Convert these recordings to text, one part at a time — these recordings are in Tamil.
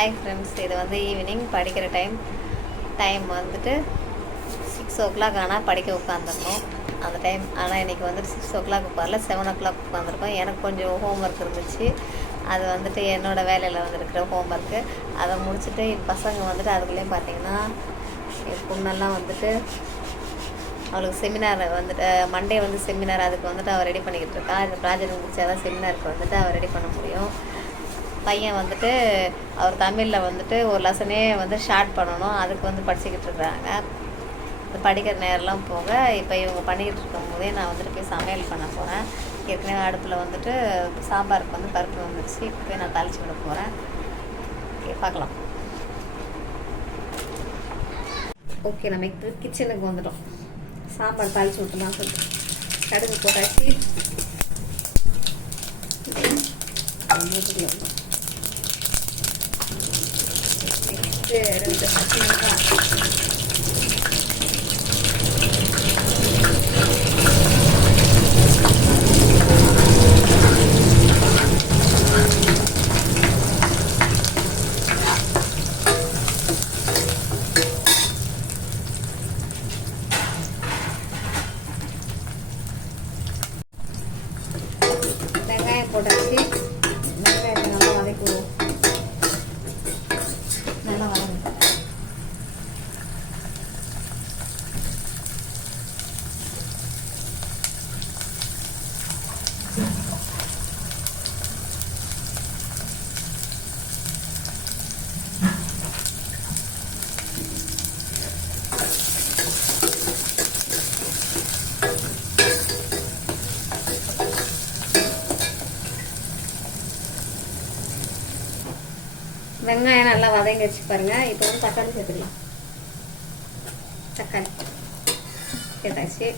ஹாய் ஃப்ரெண்ட்ஸ், இது வந்து ஈவினிங் படிக்கிற டைம் வந்துட்டு 6 o'clock ஆனால் படிக்க உட்காந்துருக்கோம் அந்த டைம். ஆனால் இன்றைக்கி வந்துட்டு 6 o'clock உட்காரல, 7 o'clock உட்காந்துருக்கோம். எனக்கு கொஞ்சம் ஹோம்ஒர்க் இருந்துச்சு, அது வந்துட்டு என்னோடய வேலையில் வந்துருக்கிற ஹோம்ஒர்க்கு. அதை முடிச்சுட்டு என் பசங்க வந்துட்டு அதுக்குள்ளேயும் பார்த்தீங்கன்னா என் பொண்ணெல்லாம் வந்துட்டு அவளுக்கு செமினார் வந்துட்டு மண்டே வந்து செமினார், அதுக்கு வந்துட்டு அவள் ரெடி பண்ணிக்கிட்டு இருக்கா. இந்த ப்ராஜெக்ட் முடிச்சா தான் செமினாருக்கு வந்துட்டு அவள் ரெடி பண்ண முடியும். பையன் வந்துட்டு அவர் தமிழில் வந்துட்டு ஒரு லெசனே வந்து ஷார்ட் பண்ணணும், அதுக்கு வந்து படிச்சுக்கிட்டு இருக்கிறாங்க. இந்த படிக்கிற நேரம்லாம் போக இப்போ இவங்க பண்ணிக்கிட்டு இருக்கும் போதே நான் வந்துட்டு போய் சமையல் பண்ண போகிறேன். ஏற்கனவே அடுப்பில் வந்துட்டு சாம்பாருக்கு வந்து பருப்பு வந்துடுச்சு, இப்போ போய் நான் தாளித்து விட போகிறேன். ஓகே, பார்க்கலாம். ஓகே, நம்ம இப்போ கிச்சனுக்கு வந்துட்டோம். சாம்பார் தாளித்து விட்டுலாம் சொல்லிட்டு கடுகு போட்டாச்சு. ரெண்டு பச்சை மிளகாய், வெங்காயம் போட்டாச்சு. வெங்காயத்தை நல்லா வதக்குவோம். நல்லா வதங்க. வெங்காயம் நல்லா வதங்கி வச்சு பாருங்க. இப்போ வந்து தக்காளி சேர்த்துக்கலாம். தக்காளி சேர்த்தாச்சு.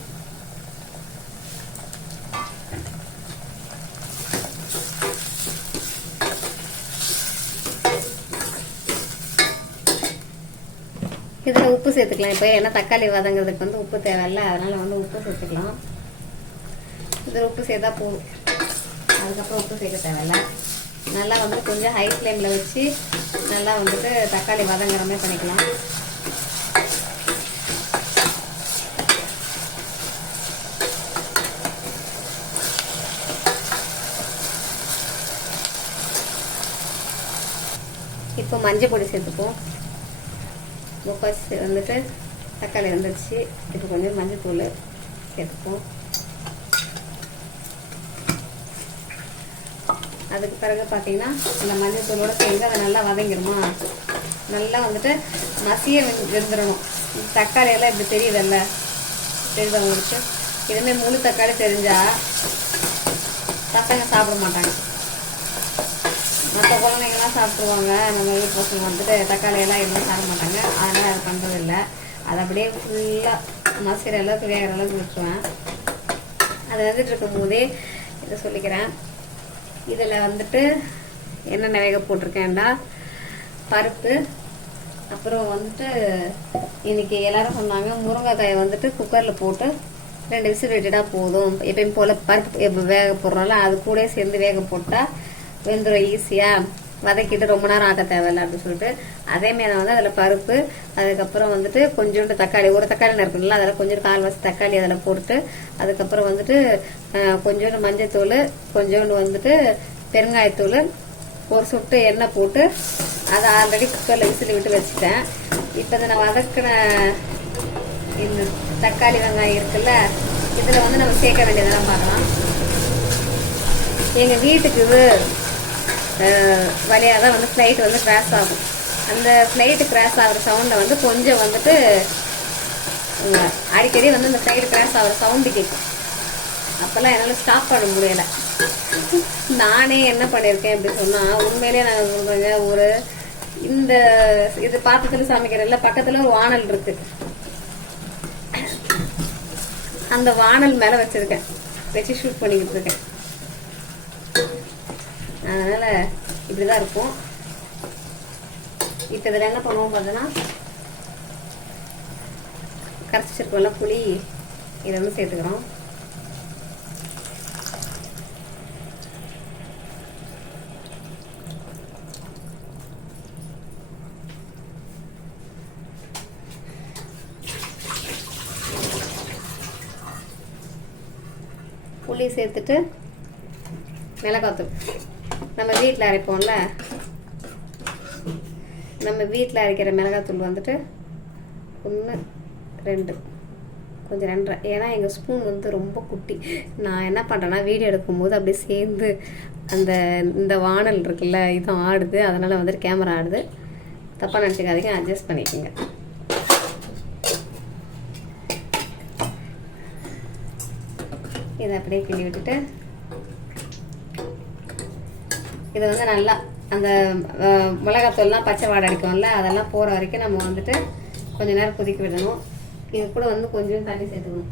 இதில் உப்பு சேர்த்துக்கலாம். இப்போ ஏன்னா தக்காளி வதங்கிறதுக்கு வந்து உப்பு தேவையில்ல, அதனால வந்து உப்பு சேர்த்துக்கலாம். இதில் உப்பு சேர்த்தா போதும், அதுக்கப்புறம் உப்பு சேர்க்க தேவையில்ல. நல்லா வந்து கொஞ்சம் ஹை ஃப்ளேமில் வச்சு நல்லா வந்துட்டு தக்காளி வதங்குற மாதிரி பண்ணிக்கலாம். இப்போ மஞ்சள் பொடி சேர்த்துப்போம். முக்காசி வந்துட்டு தக்காளி வந்துடுச்சு. இப்போ கொஞ்சம் மஞ்சள் தூள் சேர்த்துப்போம். அதுக்கு பிறகு பார்த்தீங்கன்னா இந்த மஞ்சள் தூளோட சேர்ந்து அதை நல்லா வதங்கிடுமா, நல்லா வந்துட்டு மசிய வெந்துடணும். தக்காளியெல்லாம் இப்படி தெரியுதல்ல, தெரியுது உங்களுக்கு? இதுமாதிரி முழு தக்காளி தெரிஞ்சால் பசங்க சாப்பிட மாட்டாங்க. மற்ற குழந்தைங்கள்லாம் சாப்பிட்ருவாங்க, நம்ம வீட்டு பசங்க வந்துட்டு தக்காளியெல்லாம் எதுவும் சாப்பிட மாட்டாங்க. அதனால் அது பண்ணுறதில்லை. அதை அப்படியே ஃபுல்லாக மசிற அளவுக்கு வேகிற அளவுக்கு விட்டுருவேன். அதை வந்துட்டு இருக்கும் போதே இதை சொல்லிக்கிறேன். இதில் வந்துட்டு என்னென்ன வேக போட்டிருக்கேன்டா, பருப்பு, அப்புறம் வந்துட்டு இன்றைக்கி எல்லோரும் சொன்னாங்க முருங்கைக்காயை வந்துட்டு குக்கரில் போட்டு 2 விசில் விட்டுட்டா போதும். எப்பயும் போல் பருப்பு எப்போ வேக போடுறோம்ல, அது கூட சேர்ந்து வேக போட்டால் வெந்துடும் ஈஸியாக, வதக்கிட்டு ரொம்ப நேரம் ஆட்ட தேவையில்லை அப்படின்னு சொல்லிட்டு. அதேமாதிரி நான் வந்து அதில் பருப்பு, அதுக்கப்புறம் வந்துட்டு கொஞ்சோண்டு தக்காளி, ஒரு தக்காளி இருக்குல்ல, அதில் கொஞ்சோண்டு 1/4 தக்காளி அதில் போட்டு, அதுக்கப்புறம் வந்துட்டு கொஞ்சோண்டு மஞ்சள் தூள், கொஞ்சோண்டு வந்துட்டு பெருங்காயத்தூள், ஒரு சொட்டு எண்ணெய் போட்டு அதை ஆல்ரெடி குக்கரில் விசில் விட்டு வச்சுட்டேன். இப்போ இதை நான் வதக்கின இந்த தக்காளி வெங்காயம் இருக்குல்ல, இதில் வந்து நம்ம சேர்க்க வேண்டியதெல்லாம் பார்க்கலாம். எங்கள் வீட்டுக்கு வழியாக தான் வந்து ஃப்ளைட் வந்து கிராஸ் ஆகும். அந்த ஃப்ளைட்டு கிராஸ் ஆகிற சவுண்டை வந்து கொஞ்சம் வந்துட்டு அடிக்கடி வந்து அந்த ஃப்ளைட்டு கிராஸ் ஆகிற சவுண்டு கேட்கும். அப்போல்லாம் என்னால் ஸ்டாப் பண்ண முடியலை. நானே என்ன பண்ணியிருக்கேன் அப்படின்னு சொன்னால், உண்மையிலேயே நான் சொல்கிறேங்க, ஒரு இந்த இது பாத்திரத்தில் சமைக்கிறதில்ல, பக்கத்தில் ஒரு வானல் இருக்குது, அந்த வானல் மேலே வச்சுருக்கேன், வச்சு ஷூட் பண்ணிக்கிட்டு இருக்கேன். அதனால் இப்படி தான் இருக்கும். இப்போ இதில் என்ன பண்ணுவோம் பார்த்தோன்னா, கரைச்சி வச்சிருக்கோம்ல புளி, இதை வந்து சேர்த்துக்கிறோம். புளி சேர்த்துட்டு மிளகாத்தூள் நம்ம வீட்டில் அரைப்போம்ல, நம்ம வீட்டில் அரைக்கிற மிளகாத்தூள் வந்துட்டு 1 2 கொஞ்சம் 2.5, ஏன்னா எங்கள் ஸ்பூன் வந்து ரொம்ப குட்டி. நான் என்ன பண்ணுறேன்னா வீடியோ எடுக்கும்போது அப்படியே சேர்ந்து இந்த வானல் இருக்குல்ல இதுவும் ஆடுது, அதனால் வந்துட்டு கேமரா ஆடுது, தப்பாக நினச்சிக்காதீங்க, அட்ஜஸ்ட் பண்ணிக்கோங்க. இதை அப்படியே கிண்டி விட்டுட்டு இதை வந்து நல்லா அந்த மிளகாத்தூள்லாம் பச்சை வாடை அடிக்கும்ல, அதெல்லாம் போகிற வரைக்கும் நம்ம வந்துட்டு கொஞ்சம் நேரம் கொதிக்க விடணும். இது கூட வந்து கொஞ்சம் தண்ணி சேர்த்துக்கணும்,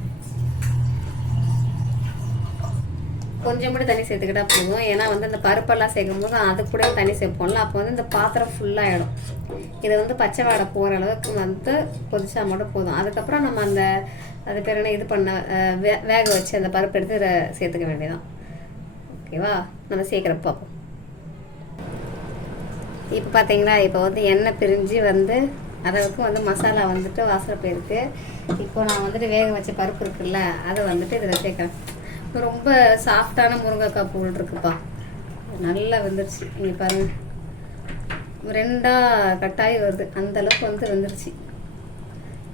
கொஞ்சம் மட்டும் தண்ணி சேர்த்துக்கிட்டா போதும். ஏன்னா வந்து அந்த பருப்பெல்லாம் சேர்க்கும் போது அது கூட தண்ணி சேர்ப்போம்ல, அப்போ வந்து இந்த பாத்திரம் ஃபுல்லாகிடும். இதை வந்து பச்சை வாடை போகிற அளவுக்கு வந்து கொதிச்சா மட்டும் போதும். அதுக்கப்புறம் நம்ம அது பேர் என்ன இது பண்ண வேக வச்சு அந்த பருப்பு எடுத்து சேர்த்துக்க வேண்டியதான். ஓகேவா, நம்ம சேர்க்குறப்ப பார்ப்போம். இப்போ பார்த்தீங்களா, இப்போ வந்து எண்ணெய் பிரிஞ்சு வந்து அளவுக்கு வந்து மசாலா வந்துட்டு வாசனை போயிருக்கு. இப்போ நான் வந்துட்டு வேக வச்ச பருப்பு இருக்குல்ல, அதை வந்துட்டு இதில் சேர்க்குறேன். ரொம்ப சாஃப்டான முருங்கைக்காய் பூ இருக்குப்பா, நல்லா வெந்துருச்சு. இங்கே பாருங்க, 2 கட்டாயி வருது, அந்தளவுக்கு வந்து வெந்துருச்சு.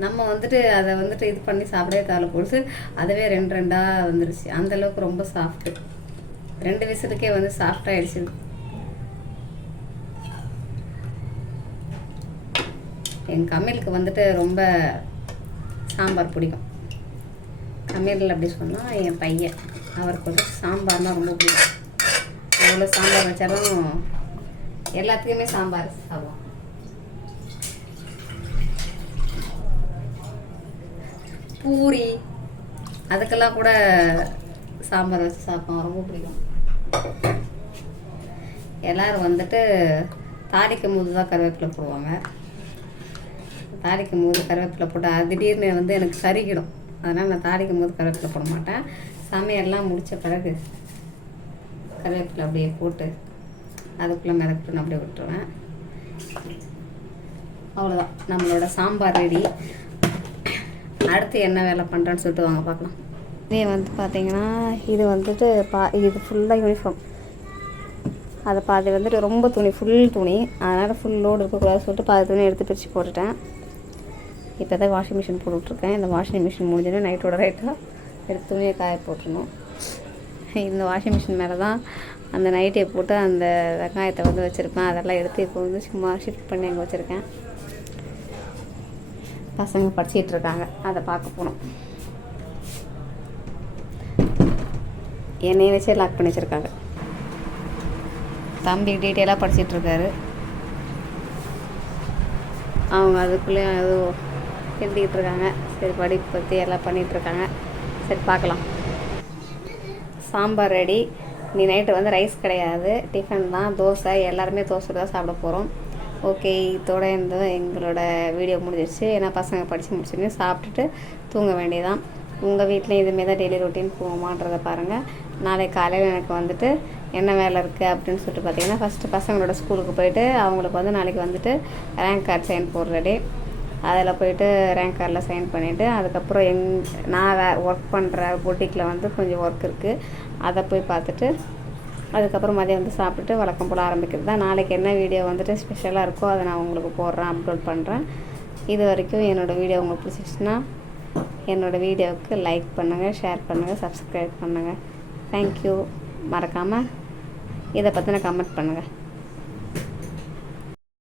நம்ம வந்துட்டு அதை வந்துட்டு இது பண்ணி சாப்பிடவே தேவை போட்டு அதுவே 2 வந்துருச்சு. அந்தளவுக்கு ரொம்ப சாஃப்ட்டு, 2 விசிலுக்கே வந்து சாஃப்டாகிடுச்சு. எங்கள் கம்மிலுக்கு வந்துட்டு ரொம்ப சாம்பார் பிடிக்கும். கம்மியில் அப்படி சொன்னால் என் பையன், அவருக்கு வந்து சாம்பார்னால் ரொம்ப பிடிக்கும். அவ்வளோ சாம்பார் வச்சாலும் எல்லாத்துக்குமே சாம்பார் சாப்பிடுவோம். பூரி அதுக்கெல்லாம் கூட சாம்பார் வச்சு சாப்பிடுவோம், ரொம்ப பிடிக்கும். எல்லோரும் வந்துட்டு தாளிக்கும் போது தான் கருவேப்பிலை போடுவாங்க. தாளிக்கும் போது கருவேப்பிலை போட்டால் திடீர்னு வந்து எனக்கு கருகிடும், அதனால் நான் தாளிக்கும் போது கருவேப்பிலை போட மாட்டேன். சமையல்லாம் முடித்த பிறகு கருவேப்பிலை அப்படியே போட்டு அதுக்குள்ளே மிதக்குன்னு அப்படியே விட்டுருவேன். அவ்வளோதான், நம்மளோட சாம்பார் ரெடி. அடுத்து என்ன வேலை பண்ணுறேன்னு சொல்லிட்டு வாங்க பார்க்கலாம். இதே வந்து பார்த்திங்கன்னா இது வந்துட்டு இது ஃபுல்லாக யூனிஃபார்ம். அதை பாதி வந்துட்டு ரொம்ப துணி, ஃபுல் துணி, அதனால் ஃபுல் லோடு இருக்கக்கூடாதுன்னு சொல்லிட்டு பாதி துணி எடுத்து பிரித்து போட்டுட்டேன். இப்போ தான் வாஷிங் மிஷின் போட்டுட்ருக்கேன். இந்த வாஷிங் மிஷின் முடிஞ்சோடனே நைட்டோட ரைட்டாக எடுத்து துணியை காய போட்டுருணும். இந்த வாஷிங் மிஷின் மேலே தான் அந்த நைட்டியை போட்டு அந்த வெங்காயத்தை வந்து வச்சுருப்பேன். அதெல்லாம் எடுத்து இப்போ வந்து சும்மா ஷிஃப்ட் பண்ணி அங்கே வச்சுருக்கேன். பசங்க படிச்சிட்டு இருக்காங்க, அதை பார்க்க போகணும். என்னையை வச்சே லாக் பண்ணி வச்சுருக்காங்க. தம்பி டீட்டெயிலாக படிச்சிட்ருக்காரு, அவங்க அதுக்குள்ளேயும் ஏதோ எழுதிக்கிட்டு இருக்காங்க. சரி, படிப்பு பற்றி எல்லாம் பண்ணிகிட்ருக்காங்க. சரி பார்க்கலாம். சாம்பார் ரெடி. நீ நைட்டு வந்து ரைஸ் கிடையாது, டிஃபன் தான், தோசை. எல்லாருமே தோசை தான் சாப்பிட போகிறோம். ஓகே, இதோட எங்களோட வீடியோ முடிஞ்சிருச்சு. ஏன்னா பசங்க படித்து முடிச்சுன்னு சாப்பிட்டுட்டு தூங்க வேண்டியதான். உங்கள் வீட்லேயும் இதுமாரி தான் டெய்லி ரொட்டீன் போகுமான்றதை பாருங்கள். நாளைக்கு காலையில் எனக்கு வந்துட்டு என்ன வேலை இருக்குது அப்படின்னு சொல்லிட்டு பார்த்தீங்கன்னா, ஃபஸ்ட்டு பசங்களோட ஸ்கூலுக்கு போயிட்டு அவங்களுக்கு வந்து நாளைக்கு வந்துட்டு ரேங்க் கார்டு சைன் போடுற டே. அதில் போய்ட்டு ரேங்க் கார்டில் சைன் பண்ணிவிட்டு அதுக்கப்புறம் நான் ஒர்க் பண்ணுற பொட்டிக்கில் வந்து கொஞ்சம் ஒர்க் இருக்குது, அதை போய் பார்த்துட்டு அதுக்கப்புறம் மதியம் வந்து சாப்பிட்டுட்டு வழக்கம் போல் ஆரம்பிக்கிறது தான். நாளைக்கு என்ன வீடியோ வந்துட்டு ஸ்பெஷலாக இருக்கோ அதை நான் உங்களுக்கு போடுறேன், அப்லோட் பண்ணுறேன். இது வரைக்கும் என்னோடய வீடியோ உங்களுக்கு பிடிச்சிச்சுன்னா என்னோடய வீடியோவுக்கு லைக் பண்ணுங்கள், ஷேர் பண்ணுங்கள், சப்ஸ்கிரைப் பண்ணுங்கள். தேங்க்யூ. மறக்காமல் இதை பற்றின கமெண்ட் பண்ணுங்கள்.